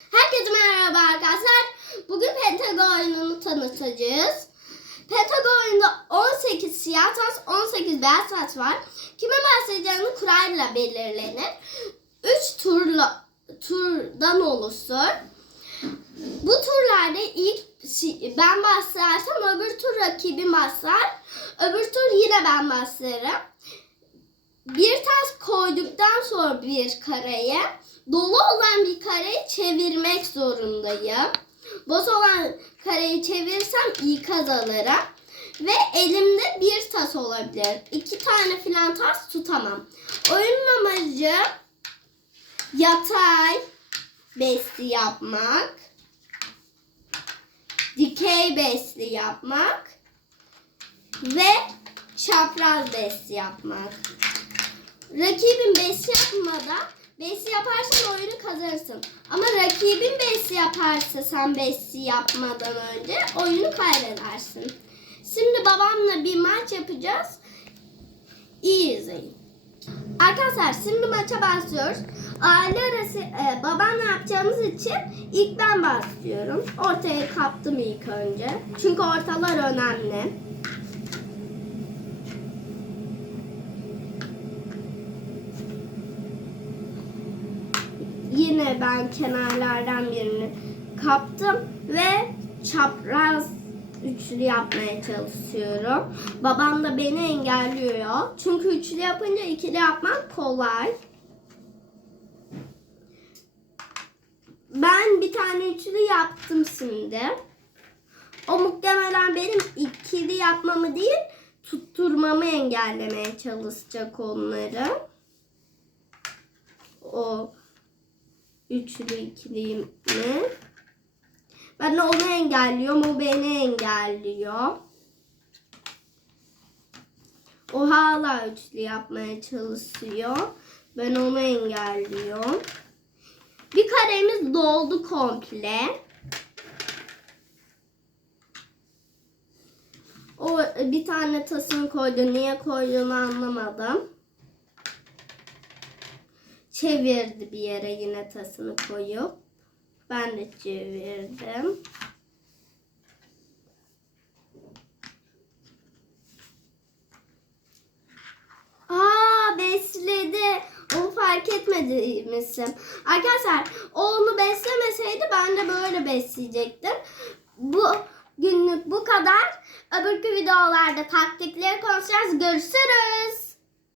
Herkese merhaba arkadaşlar. Bugün Pentagon oyununu tanıtacağız. Pentagon oyununda 18 siyah tas, 18 beyaz tas var. Kime bahsedeceğini kurayla belirlenir. 3 turla turdan oluşur. Bu turlarda ilk ben basarsam öbür tur rakibim basar. Öbür tur yine ben basarım. Bir tas koyduktan sonra bir kareye dolu olan bir kareyi çevirmek zorundayım. Boş olan kareyi çevirirsem ikaz alırım. Ve elimde bir tas olabilir. İki tane filan tas tutamam. Oyunun amacı yatay besti yapmak. Dikey besti yapmak. Ve çapraz besti yapmak. Rakibin besi yapmadan besi yaparsan oyunu kazanırsın. Ama rakibin besi yaparsa sen besi yapmadan önce oyunu kaybedersin. Şimdi babamla bir maç yapacağız. İyi izleyin. Arkadaşlar şimdi maça başlıyoruz. Aile arası e, babamla yapacağımız için ilk ben başlıyorum. Ortaya kaptım ilk önce. Çünkü ortalar önemli. Yine ben kenarlardan birini kaptım ve çapraz üçlü yapmaya çalışıyorum. Babam da beni engelliyor. Çünkü üçlü yapınca ikili yapmak kolay. Ben bir tane üçlü yaptım şimdi. O muhtemelen benim ikili yapmamı değil, tutturmamı engellemeye çalışacak onları. O üçlü ikili mi? Ben onu engelliyorum, o beni engelliyor. O hala üçlü yapmaya çalışıyor. Ben onu engelliyorum. Bir karemiz doldu komple. O bir tane tasını koydu. Niye koyduğunu anlamadım. Çevirdi bir yere yine tasını koyup. Ben de çevirdim. Aa besledi. Onu fark etmedi misin? Arkadaşlar onu beslemeseydi ben de böyle besleyecektim. Bu günlük bu kadar. Öbürkü videolarda taktikleri konuşacağız. Görüşürüz.